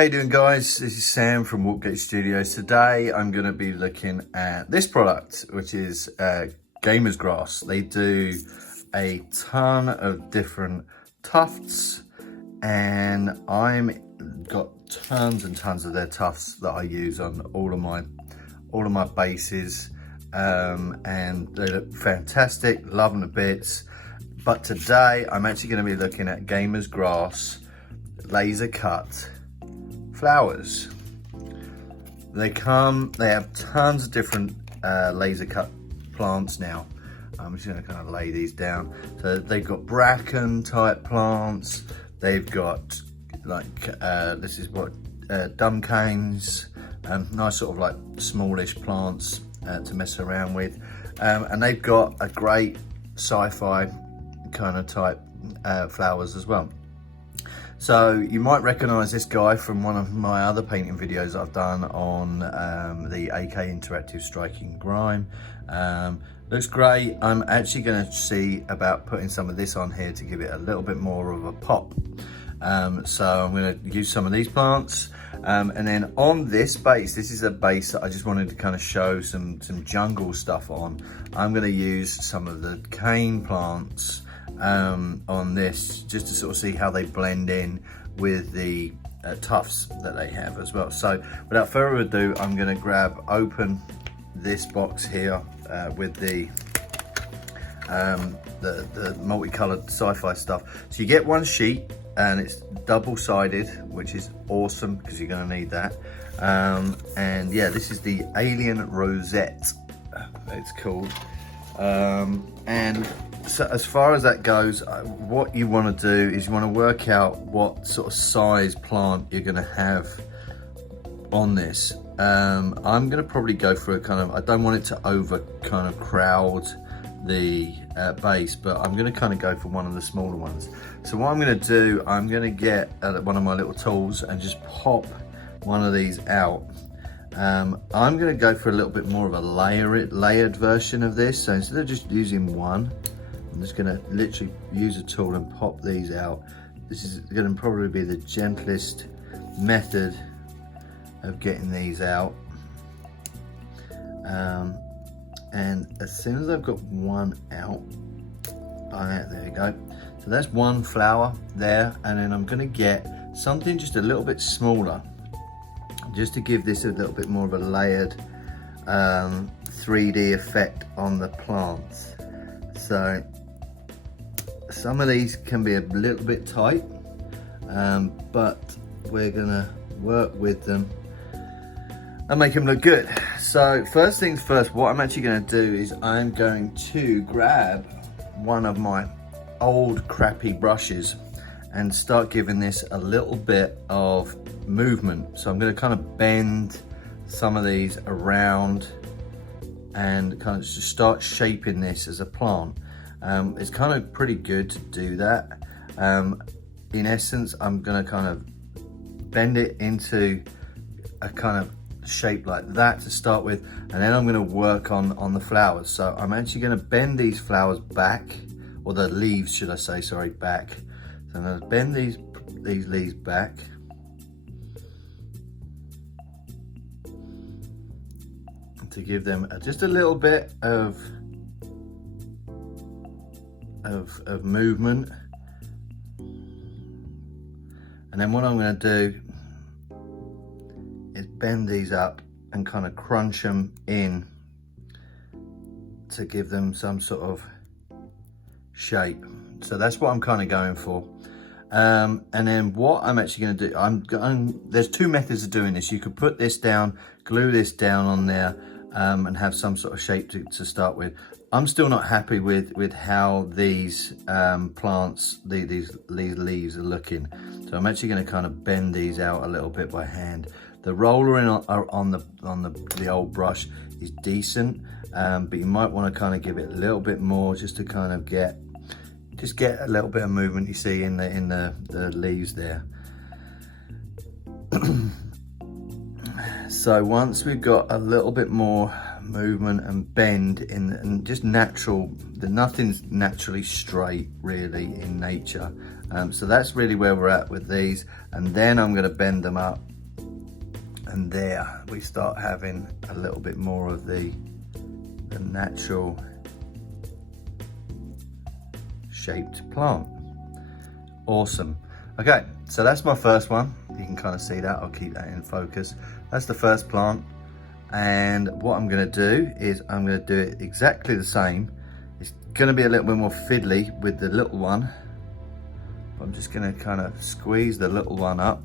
How you doing, guys? This is Sam from Walkgate Studios. Today I'm going to be looking at this product, which is Gamersgrass. They do a ton of different tufts, and I'm got tons and tons of their tufts that I use on all of my bases, and they look fantastic. Love them to bits. But today I'm actually going to be looking at Gamersgrass laser cut flowers. They have tons of different laser cut plants now. I'm just going to kind of lay these down. So they've got bracken type plants. They've got like this is what dumb canes, nice sort of like smallish plants to mess around with, and they've got a great sci-fi kind of type flowers as well. So you might recognize this guy from one of my other painting videos I've done on the AK Interactive Striking Grime. Looks great. I'm actually going to see about putting some of this on here to give it a little bit more of a pop. So I'm going to use some of these plants. And then on this base, this is a base that I just wanted to kind of show some jungle stuff on. I'm going to use some of the cane plants on this, just to sort of see how they blend in with the tufts that they have as well. So without further ado, I'm going to open this box here with the multicolored sci-fi stuff. So you get one sheet and it's double-sided, which is awesome because you're going to need that. And yeah, this is the Alien Rosette, it's called. And so as far as that goes, what you want to do is you want to work out what sort of size plant you're going to have on this. I'm going to probably go for a kind of, I don't want it to over kind of crowd the base, but I'm going to kind of go for one of the smaller ones. So what I'm going to do, I'm going to get one of my little tools and just pop one of these out. I'm going to go for a little bit more of a layered version of this. So instead of just using one, I'm just going to literally use a tool and pop these out. This is going to probably be the gentlest method of getting these out. And as soon as I've got one out, there you go. So that's one flower there, and then I'm going to get something just a little bit smaller, just to give this a little bit more of a layered 3D effect on the plants. So some of these can be a little bit tight, but we're gonna work with them and make them look good. So first things first, what I'm actually going to do is I'm going to grab one of my old crappy brushes and start giving this a little bit of movement. So I'm going to kind of bend some of these around and kind of just start shaping this as a plant. It's kind of pretty good to do that. In essence, I'm going to kind of bend it into a kind of shape like that to start with, and then I'm going to work on the flowers. So I'm actually going to bend these flowers back, or the leaves should I say, sorry, back. So I'm going to bend these leaves back, to give them just a little bit of movement. And then what I'm going to do is bend these up and kind of crunch them in to give them some sort of shape. So that's what I'm kind of going for. And then what I'm actually going to do, there's two methods of doing this. You could put this down, glue this down on there, and have some sort of shape to start with. I'm still not happy with how these plants, these leaves are looking. So I'm actually going to kind of bend these out a little bit by hand. The roller on the old brush is decent, but you might want to kind of give it a little bit more, just to kind of get a little bit of movement you see in the leaves there. So once we've got a little bit more movement and bend and just natural, nothing's naturally straight really in nature. So that's really where we're at with these. And then I'm going to bend them up And there we start having a little bit more of the natural shaped plant. Awesome. Okay, so that's my first one. You can kind of see that. I'll keep that in focus. That's the first plant. And what I'm going to do is I'm going to do it exactly the same. It's going to be a little bit more fiddly with the little one. But I'm just going to kind of squeeze the little one up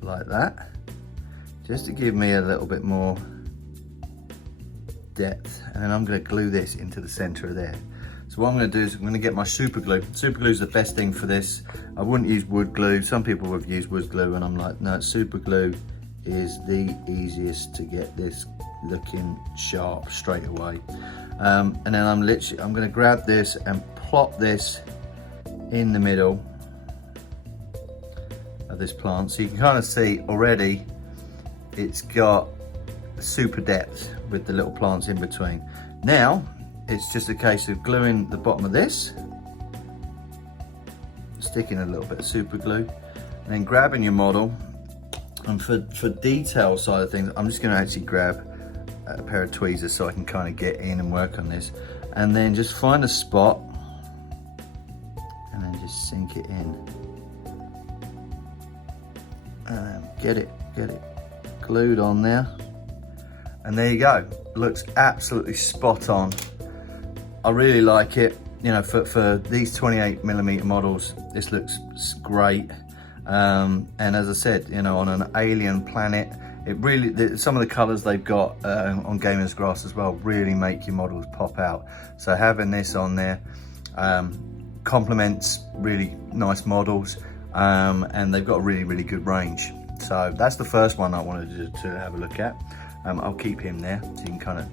like that, just to give me a little bit more depth. And then I'm going to glue this into the center of there. So what I'm going to do is I'm going to get my super glue. Super glue is the best thing for this. I wouldn't use wood glue. Some people have used wood glue and I'm like, no, super glue is the easiest to get this looking sharp straight away. And then I'm going to grab this and plop this in the middle of this plant. So you can kind of see already it's got super depth with the little plants in between. Now, it's just a case of gluing the bottom of this, sticking a little bit of super glue, and then grabbing your model. And for detail side of things, I'm just going to actually grab a pair of tweezers so I can kind of get in and work on this, and then just find a spot and then just sink it in and get it glued on there. And there you go. Looks absolutely spot on. I really like it. You know, for these 28mm models, this looks great. And as I said, you know, on an alien planet, it really, some of the colors they've got on Gamersgrass as well really make your models pop out. So having this on there complements really nice models, and they've got a really good range. So that's the first one I wanted to have a look at. I'll keep him there so you can kind of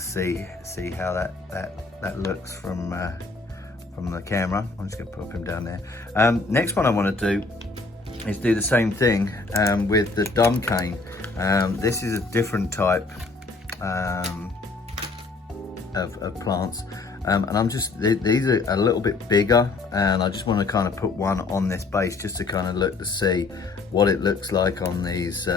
see how that looks from the camera. I'm just going to pop him down there. Next one I want to do is do the same thing with the dumb cane. This is a different type of plants, and these are a little bit bigger, and I just want to kind of put one on this base just to kind of look to see what it looks like on these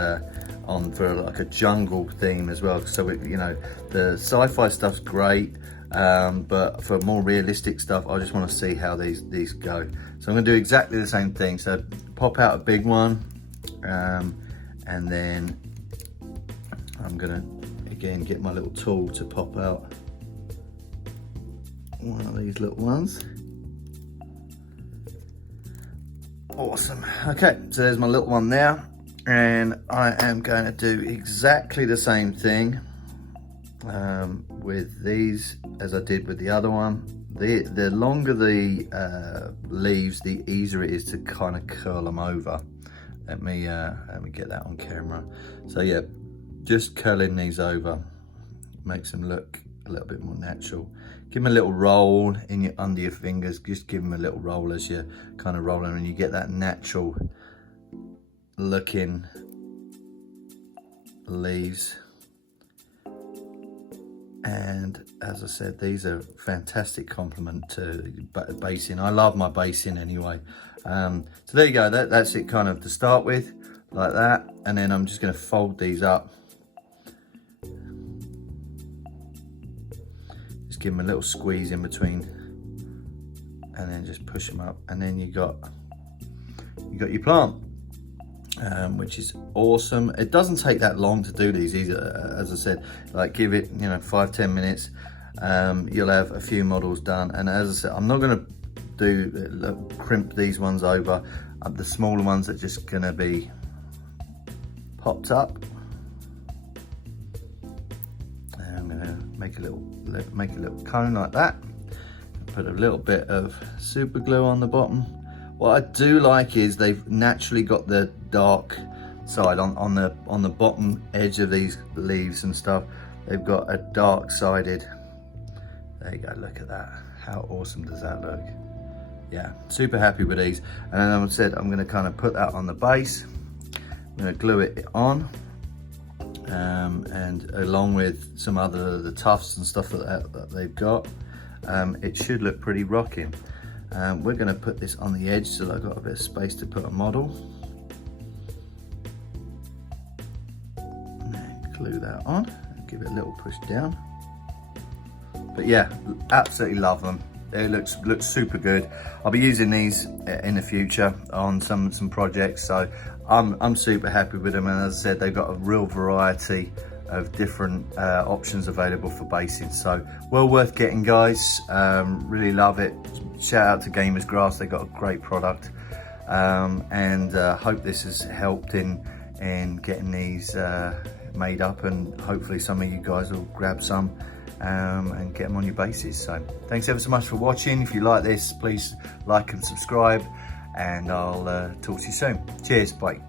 for like a jungle theme as well. So you know, the sci-fi stuff's great, but for more realistic stuff, I just want to see how these go. So I'm going to do exactly the same thing. So pop out a big one, and then I'm going to again get my little tool to pop out one of these little ones. Awesome. Okay, so there's my little one there. And I am going to do exactly the same thing with these as I did with the other one. The longer the leaves, the easier it is to kind of curl them over. Let me get that on camera. So yeah, just curling these over makes them look a little bit more natural. Give them a little roll under your fingers. Just give them a little roll as you're kind of rolling, and you get that natural looking leaves. And as I said, these are fantastic complement to basing. I love my basing anyway. So there you go, that's it kind of to start with, like that. And then I'm just going to fold these up, just give them a little squeeze in between, and then just push them up, and then you got your plant. Which is awesome. It doesn't take that long to do these either. As I said, like give it 5-10 minutes, you'll have a few models done. And as I said, I'm not going to crimp these ones over. The smaller ones are just going to be popped up. And I'm going to make a little cone like that. Put a little bit of super glue on the bottom. What I do like is they've naturally got the dark side on the bottom edge of these leaves and stuff. They've got a dark sided. There you go, look at that. How awesome does that look? Yeah, super happy with these. And then I said I'm going to kind of put that on the base. I'm going to glue it on, and along with some the tufts and stuff that they've got, it should look pretty rocking. We're going to put this on the edge so that I've got a bit of space to put a model. glue that on, give it a little push down. But yeah, absolutely love them. It looks super good. I'll be using these in the future on some projects, so I'm super happy with them. And as I said, they've got a real variety of different options available for basing, so well worth getting, guys. Really love it. Shout out to Gamersgrass, they got a great product, and hope this has helped in getting these made up, and hopefully some of you guys will grab some and get them on your bases. So thanks ever so much for watching. If you like this, please like and subscribe, and I'll talk to you soon. Cheers, bye.